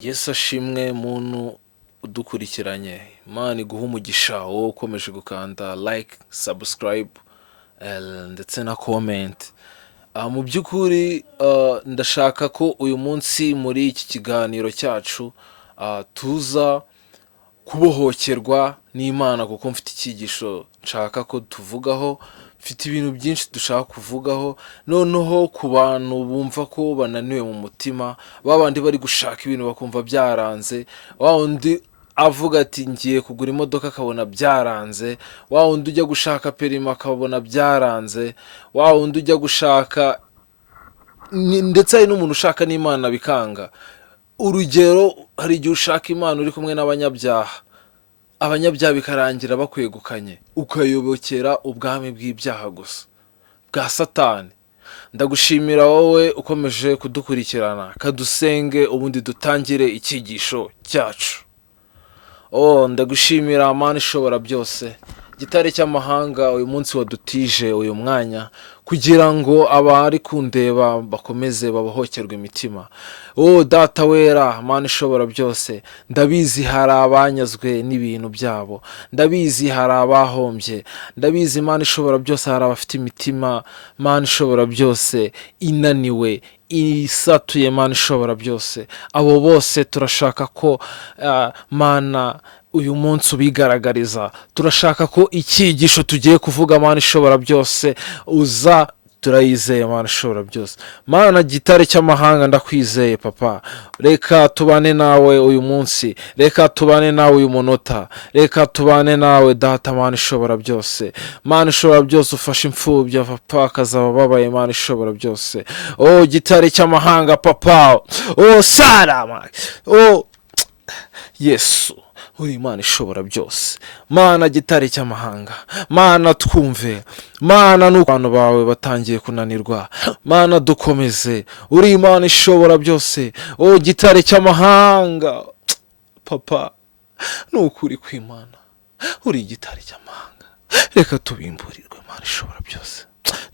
Yesu ashimwe muntu udukurikiranye. Imana iguha umugisha wowe ukomeje gukanda like, subscribe ndetse na comment. Mu by'ukuri ndashaka ko uyu munsi muri iki kiganiro cyacu tuza kubohokerwa n'Imana, kuko mfite icyigisho nshaka ko tuvugaho. Mfite ibintu byinshi dushaka kuvugaho, noneho ku bantu bumva ko bananiwe mu mutima, babandi bari gushaka ibintu bakumva byaranze, wa wundi avuga ati ngiye kugura imodoka akabona byaranze, wa wundi ujya gushaka perima akabona byaranze, wa wundi ujya gushaka ndetse hari n'umuntu ushaka n'Imana bikanga. Urugero, hari igihe ushaka Imana uri kumwe n'abanyabyaha, abanyabyaha bikarangira bakwegukanye, ukayobokera ubwami bw'ibyaha gusa bwa Satani. Ndagushimira wowe ukomeje kudukurikirana, kadusenge ubundi dutangire icyigisho cyacu. Ndagushimira Mana ishobora byose, gitare cy'amahanga, uyu munsi wadutije uyu mwanya kugira ngo abari kundeba bakomeze babohokerwe imitima. Data wera, Mana ishobora byose, ndabizi hari abanyazwe n'ibintu byabo, ndabizi hari abahombye, ndabizi Mana ishobora byose hari abafite imitima, Mana ishobora byose, inaniwe, isatuye, Mana ishobora byose. Abo bose turashaka ko Mana uyu munsi ubigaragariza. Turashaka ko icyigisho tugiye kuvuga, Mana ishobora byose, uza turayizeye, Mana ishobora byose. Mana gitare cy'amahanga, ndakwizeye Papa. Reka tubane nawe uyu munsi, reka tubane nawe uyu munota, reka tubane nawe Data, Mana ishobora byose. Mana ishobora byose, ufashe imfubyi abapfakazi abababaye, Mana ishobora byose. Gitare cy'amahanga Papa, Sarama, Yesu uri Imana ishobora byose. Mana gitare cy'amahanga, Mana twumve, Mana nuko abantu bawe batangiye kunanirwa, Mana dukomeze, uri Imana ishobora byose. Gitare cy'amahanga Papa, nukuri kw'Imana, uri gitare cy'amahanga, reka tubimburirwe, Mana ishobora byose.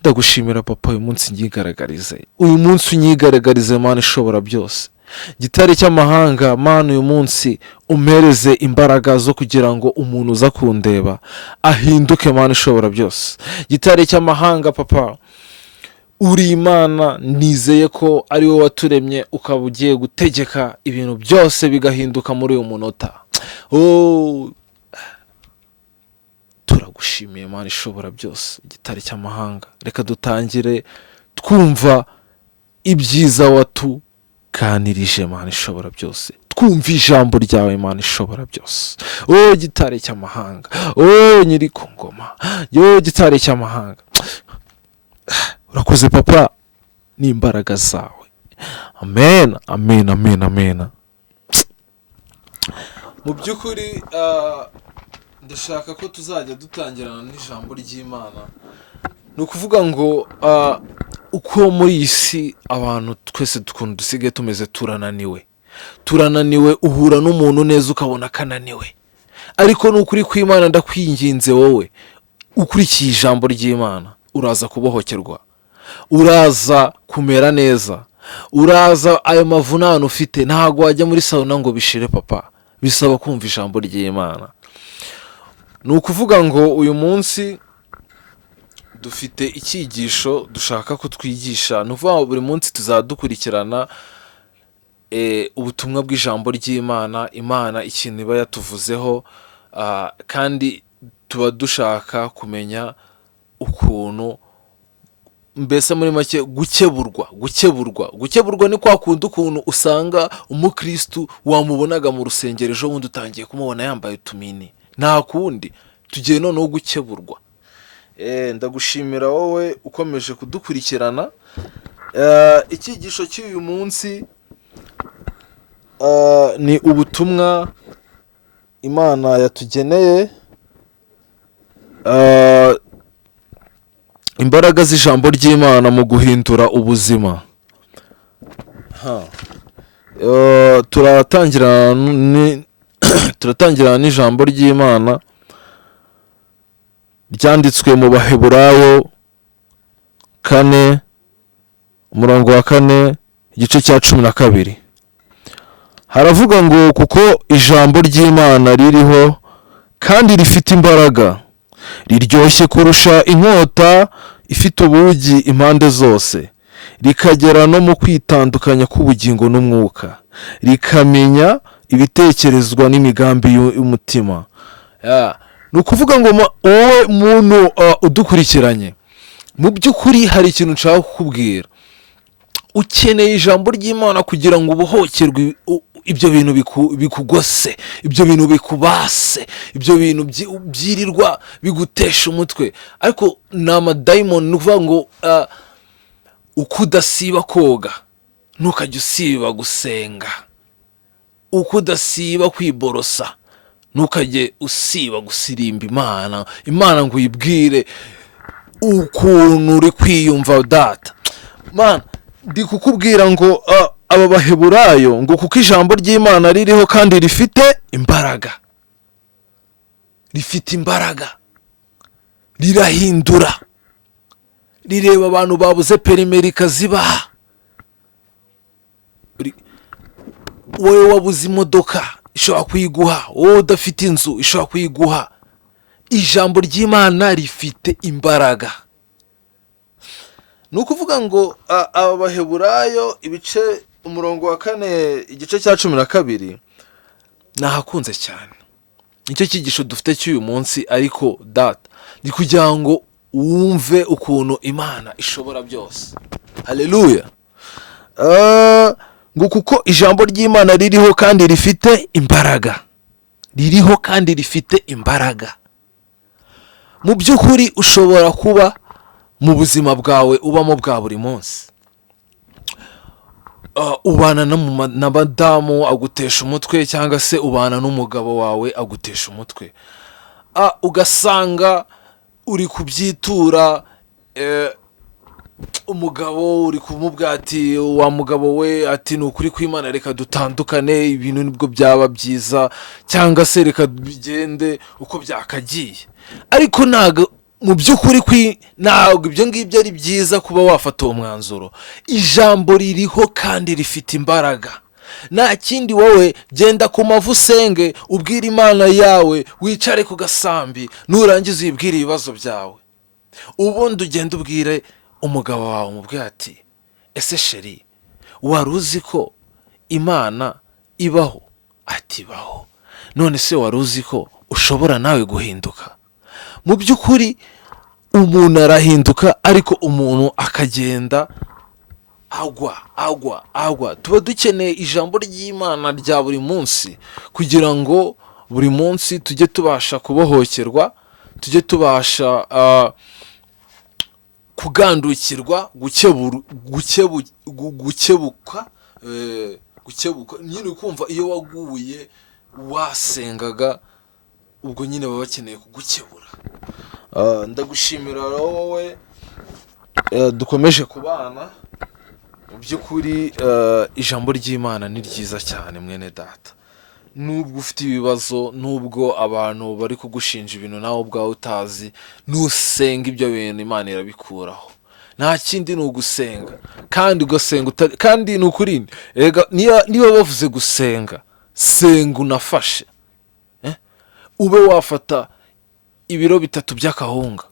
Ndagushimira Papa, uyu munsi nyigaragarize, uyu munsi unyigaragarize, Mana ishobora byose. Gitare cy'amahanga, Mana uyu munsi umpereze imbaraga zo kugira ngo umuntu uza kundeba ahinduke, Mana ishobora byose. Gitare cy'amahanga Papa, uri Imana, nizeye ko ari wowe waturemye ukaba ugiye gutegeka ibintu byose bigahinduka muri uyu munota. Turagushimiye Mana ishobora byose. Gitare cy'amahanga, reka dutangire twumva ibyiza watuganirije, Mana ishobora byose. Twumva ijambo ryawe, Mana ishobora byose. Gitare cy'amahanga, nyiri ku ngoma, gitare cy'amahanga, urakoze Papa, n'imbaraga zawe. Amen, amen, amen, amen. Mu by'ukuri ndashaka ko tuzajya dutangirana n'ijambo ry'Imana. Ni ukuvuga ngo uko muri iyi si abantu twese dusigaye tumeze, turananiwe, uhura n'umuntu neza ukabona kananiwe, ariko ni ukuri kw'Imana, ndakwinginze wowe ukurikiye ijambo ry'Imana, uraza kubohokerwa, uraza kumera neza, uraza ayo mavunane ufite ntabwo wajya muri sauna ngo bishire Papa, bisaba kumva ijambo ry'Imana. Ni ukuvuga ngo uyu munsi dufite icyigisho dushaka ko twigisha. Ni ukuvuga ngo buri munsi tuzadukurikirana ubutumwa bw'ijambo ry'Imana, Imana ikintu iba yatuvuzeho, kandi tuba dushaka kumenya ukuntu, mbese muri make gukeburwa ni kwa kundi ukuntu usanga umukristu wamubonaga mu rusengero, ejo bundi utangiye kumubona yambaye utumini. Nta kundi, tugiye noneho gukeburwa. Ndagushimira wowe ukomeje kudukurikirana. Icyigisho cy'uyu munsi ni ubutumwa Imana yatugeneye, imbaraga z'ijambo ry'Imana mu guhindura ubuzima. Turatangirana n'ijambo ry'Imana ryanditswe mu Baheburayo 4:4, igice cya 12. haravuga ngo kuko ijambo ry'Imana ririho kandi rifite imbaraga, riryoshye kurusha inkota ifite ubugi impande zose, rikagera no mu kwitandukanya k'ubugingo n'umwuka, rikamenya ibitekerezwa n'imigambi y'umutima. Ni ukuvuga ngo wowe muntu udukurikiranye, mu by'ukuri hari ikintu nshaka kukubwira. Ukeneye ijambo ry'Imana kugira ngo ubohokerwe ibyo bintu bikugose, ibyo bintu bikubase, ibyo bintu byirirwa bigutesha umutwe. Ariko ni amadayimoni. Ni ukuvuga ngo uko udasiba koga ntukajya usiba gusenga, uko udasiba kwiborosa ntukajye usiba gusirimba Imana ngo uyibwire ukuntu uri kwiyumva. Data mana, ndi kukubwira ngo aba Baheburayo ngo kuko ijambo ry'Imana ririho kandi rifite imbaraga, rirahindura, rireba abantu babuze perimeri ikazibaha. Wowe wabuze imodoka ishobora kuyiguha, wowe udafite inzu ishobora kuyiguha. Ijambo ry'Imana rifite imbaraga. Ni ukuvuga ngo aba Baheburayo umurongo wa 4 igice cya 12 nahakunze cyane. Nicyo cyigisho dufite cy'uyu munsi. Ariko data, ni kugira ngo wumve ukuntu Imana ishobora byose. Haleluya. Ngo kuko ijambo ry'Imana ririho kandi rifite imbaraga. Mu by'ukuri ushobora kuba mu buzima bwawe ubamo bwa buri munsi, ubana na madamu agutesha umutwe, cyangwa se ubana n'umugabo wawe agutesha umutwe, ugasanga uri kubyitura umugabo, uri kumubwira ati wa mugabo we, ati ni ukuri kw'Imana reka dutandukane, ibintu nibwo byaba byiza, cyangwa se reka bigende uko byakagiye. Ariko ntago mu by'ukuri ntabwo ibyo ngibyo ari byiza kuba wafata uwo mwanzuro. Ijambo ririho kandi rifite imbaraga. Nta kindi, wowe genda ku mavu usenge, ubwire Imana yawe, wicare ku gasambi, nurangiza uyibwire ibibazo byawe. Ubundi ugenda ubwire umugabo wawe, umubwire ati ese sheri, wari uzi ko Imana ibaho? Ati ibaho. None se wari uzi ko ushobora nawe guhinduka? Mu by'ukuri umuntu arahinduka, ariko umuntu akagenda agwa. Tuba dukeneye ijambo ry'Imana rya buri munsi kugira ngo buri munsi tujye tubasha kubohokerwa, tujye tubasha kugandukirwa, gukebuka. Nyine ukumva iyo waguye wasengaga, ubwo nyine baba bakeneye kugukebura. Ndagushimira wowe dukomeje kubana. Mu by'ukuri ijambo ry'Imana ni ryiza cyane mwene data. Nubwo ufite ibibazo, nubwo abantu bari kugushinja ibintu nawe ubwawe utazi, nusenga ibyo bintu Imana irabikuraho. Nta kindi, ni ugusenga, kandi ugasenga kandi ni ukuri. Niba bavuze gusenga, senga unafashe. Ube wafata ibiro 3 by'akahunga,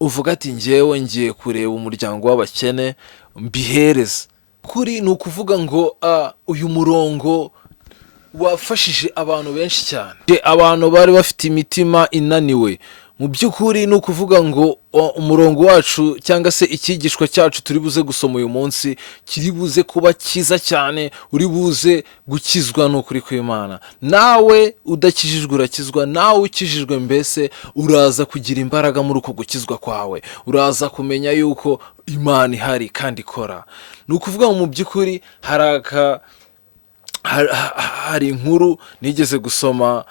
uvuga ati njyewe ngiye kureba umuryango w'abakene mbihereza. Kuri ni ukuvuga ngo uyu murongo wafashije abantu benshi cyane. Abantu bari bafite imitima inaniwe. Mu by'ukuri ni ukuvuga ngo umurongo wacu cyangwa se icyigishwa cyacu turi buze gusoma uyu munsi kiri buze kuba cyiza cyane, uri buze gukizwa n'ukuri kw'Imana. Nawe udakijijwe urakizwa, nawe ukijijwe mbese uraza kugira imbaraga muri uko gukizwa kwawe. Uraza kumenya yuko Imana ihari kandi ikora. Ni ukuvuga ngo mu by'ukuri hari inkuru nigeze gusoma,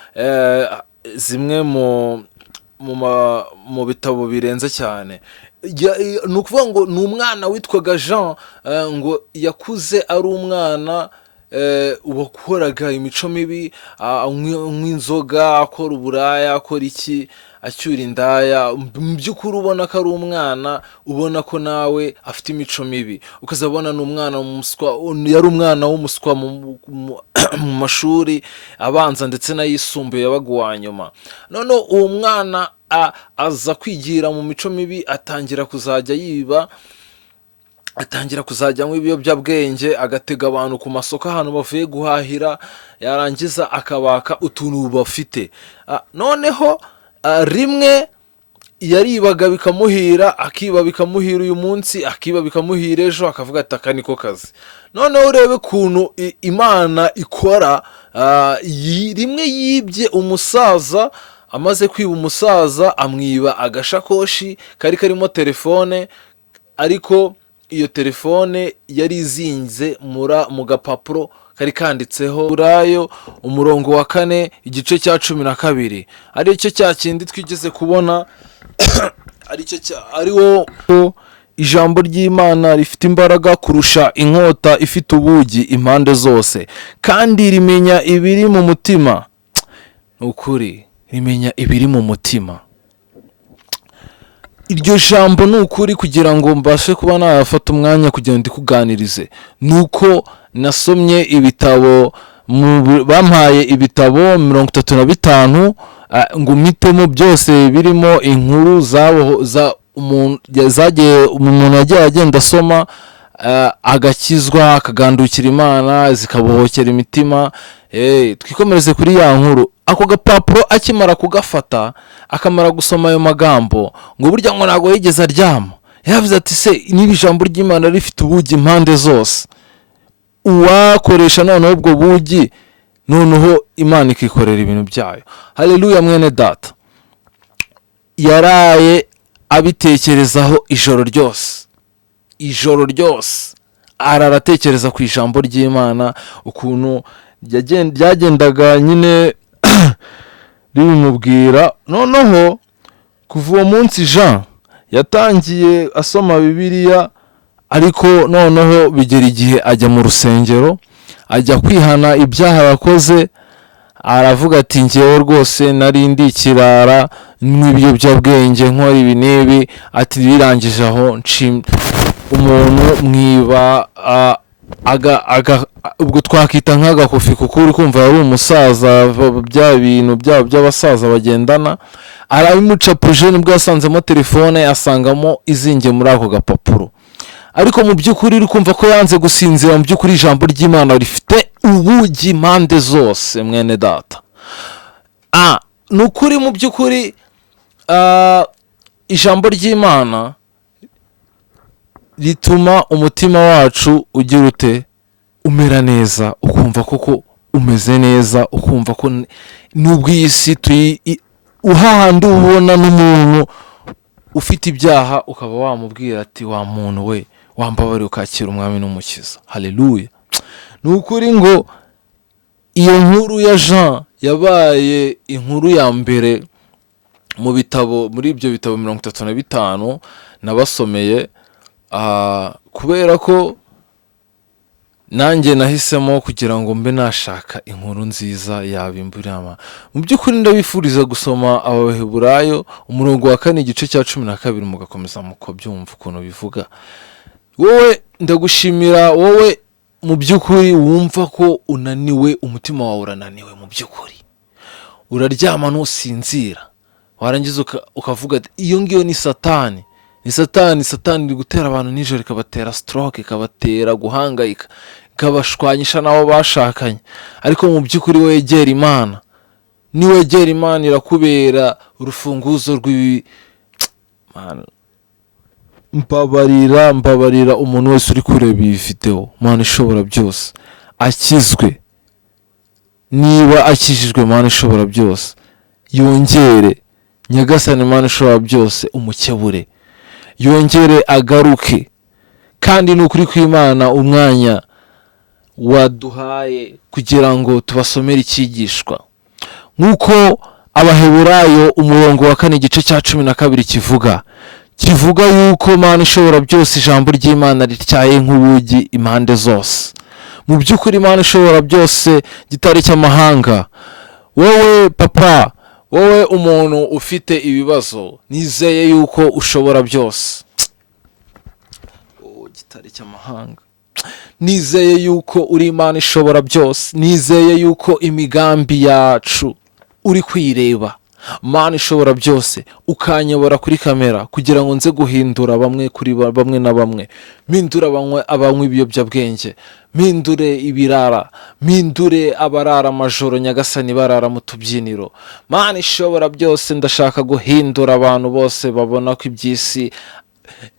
zimwe mu bitabo birenze cyane. Ni ukuvuga ngo ni umwana witwaga Jean, ngo yakuze ari umwana wakoraga imico mibi, anywa inzoga, akora uburaya, akora iki, acyura indaya, mu by'ukuri ubona ko ari umwana, ubona ko nawe afite imico mibi, ukazabona ni umwana w'umuswa, yari umwana w'umuswa mu mashuri abanza ndetse n'ayisumbuye yabaga uwa nyuma. Noneho uwo mwana aza kwigira mu mico mibi, atangira kuzajya yiba, atangira kuzajya anywa ibiyobyabwenge, agatega abantu ku masoko ahantu bavuye guhahira, yarangiza akabaka utuntu bafite. Noneho rimwe yaribaga bikamuhira, akiba bikamuhira uyu munsi, akiba bikamuhira ejo, akavuga ati aka niko kazi. Noneho urebe ukuntu Imana ikora. Rimwe yibye umusaza, amaze kwiba umusaza amwiba agashakoshi kari karimo telefone, ariko iyo telefone yari izinze mu gapapuro kari kanditseho Burayo umurongo wa 4 igice cya 12, ari cyo cya kindi twigeze kubona ariwo ijambo ry'Imana rifite imbaraga kurusha inkota ifite ubugi impande zose, kandi rimenya ibiri mu mutima. Ukuri rimenya ibiri mu mutima. Iryo jambo ni ukuri, kugira ngo mbashe kuba nafata umwanya kugira ndikuganirize, nuko nasomye ibitabo, bampaye ibitabo 35 ngo mitemo byose birimo inkuru za umuntu yagiye agenda asoma, agakizwa, akagandukira Imana, zikabohokera imitima. Twikomereze kuri ya nkuru. Ako gapapuro akimara kugafata, akamara gusoma ayo magambo, ngo burya ngo ntago yigeze aryama. Yavuze ati se niba ijambo ry'Imana rifite ubugi impande zose, uwakoresha noneho ubwo bugi, noneho Imana ikikorera ibintu byayo. Haleluya mwene data. Yaraye abitekerezaho ijoro ryose araratekereza ku ijambo ry'Imana, ukuntu byagendaga nyine bimubwira. Noneho kuva uwo munsi Jean yatangiye asoma Bibiliya, ariko noneho bigera igihe ajya mu rusengero, ajya kwihana ibyaha yakoze. Aravuga ati ngewe rwose nari ndi ikirara, n'ibiyobyabwenge, nkora ibi n'ibi. Ati birangije aho umuntu mwiba ubwo twakita nk'agakofi, kuko uri kumva yari umusaza, bya bintu byabo by'abasaza bagendana. Arabimucapuje, nibwo yasanzemo telefone, asangamo izinge muri ako gapapuro. Ariko mu by'ukuri uri kumva ko yanze gusinzira. Mu by'ukuri ijambo ry'Imana rifite ubugi impande zose mwene data. Ni ukuri mu by'ukuri ijambo ry'Imana rituma umutima wacu ugira ute, umera neza, ukumva koko umeze neza, ukumva ko nubwo iyi si uhahandi ubona n'umuntu ufite ibyaha, ukaba wamubwira ati wa muntu we, wambabarira ukakira umwami n'umukiza. Haleluya. Ni ukuri ngo iyo nkuru ya Jean yabaye inkuru ya mbere mu bitabo, muri ibyo bitabo 35 nabasomeye, kubera ko nanjye nahisemo kugira ngo mbe nashaka inkuru nziza yabimburama. Mu by'ukuri ndabifuriza gusoma Abaheburayo umurongo wa 4 igice cya 12, mugakomeza mukobyumva ukuntu bivuga. Wowe ndagushimira, wowe mu by'ukuri wumva ko unaniwe, umutima wawe urananiwe, mu by'ukuri uraryama ntusinzira, warangiza ukavuga ati iyo ngiyo ni Satani. Ni Satani iri gutera abantu nijoro, ikabatera stroke, ikabatera guhangayika, ikabashwanyisha nabo bashakanye. Ariko mu by'ukuri wegera Imana, niwegera Imana irakubera urufunguzo mbabarira umuntu wese uri kureba iyi video, Mana ishobora byose akizwe. Niba akijijwe, Mana ishobora byose yongere. Nyagasani Mana ishobora byose umukebure, yongere agaruke. Kandi n'ukuri kw'Imana umwanya waduhaye kugira ngo tubasomere icyigishwa, nk'uko Abaheburayo umurongo wa 4 igice cya 12 kivuga yuko Mana ishobora byose ijambo ry'Imana rityaye nk'ubugi impande zose. mu by'ukuri Imana ishobora byose gitari cy'amahanga, wowe papa, wowe umuntu ufite ibibazo, nizeye yuko ushobora byose. Gitari cy'amahanga, nizeye yuko uri Imana ishobora byose, nizeye yuko imigambi yacu uri kwireba, Mana ishobora byose, ukanyobora kuri kamera kugira ngo nze guhindura bamwe kuri bamwe na bamwe, mpindura abanywa ibiyobyabwenge, mpindure ibirara, mpindure abarara amajoro nyagasani barara mu tubyiniro. Mana ishobora byose, ndashaka guhindura abantu bose babona ko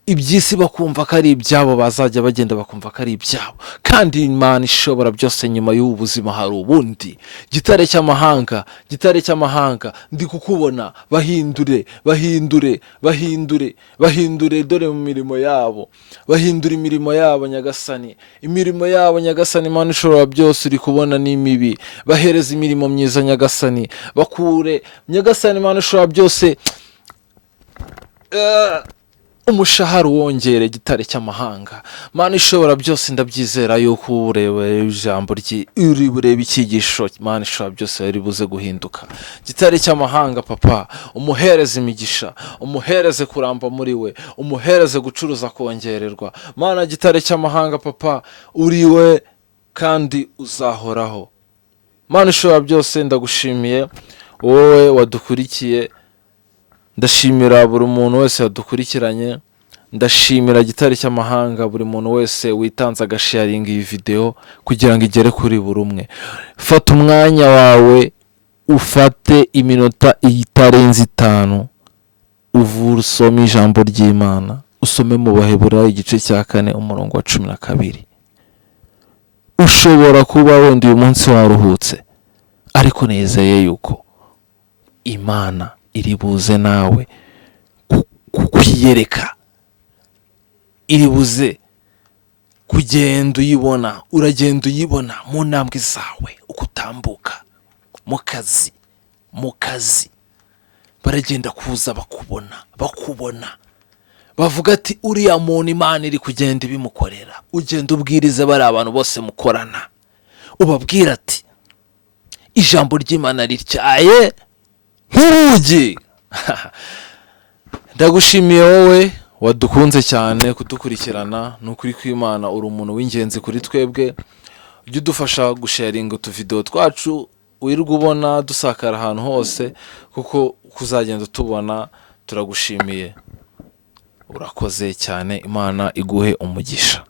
iby'isi bakumva ko ari ibyabo, bazajya bagenda bakumva ko ari ibyabo, kandi Imana ishobora byose nyuma y'ubu buzima hari ubundi. Gitare cy'amahanga, gitare cy'amahanga, ndi kukubona, bahindure, bahindure, bahindure, bahindure, dore mu mirimo yabo, bahindura imirimo yabo nyagasani, imirimo yabo nyagasani. Imana ishobora byose uri kubona ni mibi, bahereza imirimo myiza nyagasani, bakure nyagasani. Imana ishobora byose, umushahara wongere gitare cy'amahanga. Mana ishobora byose, ndabyizera yuko urebe ijambo uri burebe icyigisho, Mana ishobora byose ari buze guhinduka. Gitare cy'amahanga papa, umuhereze imigisha, umuhereze kuramba muri we, umuhereze gucuruza kongererwa. Mana gitare cy'amahanga papa, uri we kandi uzahoraho. Mana ishobora byose, ndagushimiye wowe wadukurikiye, ndashimira buri muntu wese wadukurikiranye, ndashimira gitare cy'amahanga buri muntu wese witanze agasharinga iyi video kugira ngo igere kuri buri umwe. Fata umwanya wawe, ufate iminota itarenze 5, uvura usome ijambo ry'Imana, usome mu Baheburayo igice cya 4 umurongo wa 12. Ushobora kuba wenda uyu munsi waruhutse, ariko nizeye yuko Imana iri buze nawe kukwiyereka, iri buze kugenda uyibona, uragenda uyibona mu ntambwe zawe uko utambuka mu kazi, baragenda kuza bakubona, bavuga ati uriya muntu Imana iri kugenda ibimukorera. Ugenda ubwirize bari abantu bose mukorana, ubabwira ati ijambo ry'Imana rityaye nk'urugi. Ndagushimiye wowe wadukunze cyane kudukurikirana, n'ukuri kw'Imana uri umuntu w'ingenzi kuri twebwe. Ujye udufasha gusharinga utuvideo twacu, wirirwa ubona dusakara ahantu hose, kuko kuzagenda tubona. Turagushimiye, urakoze cyane, Imana iguhe umugisha.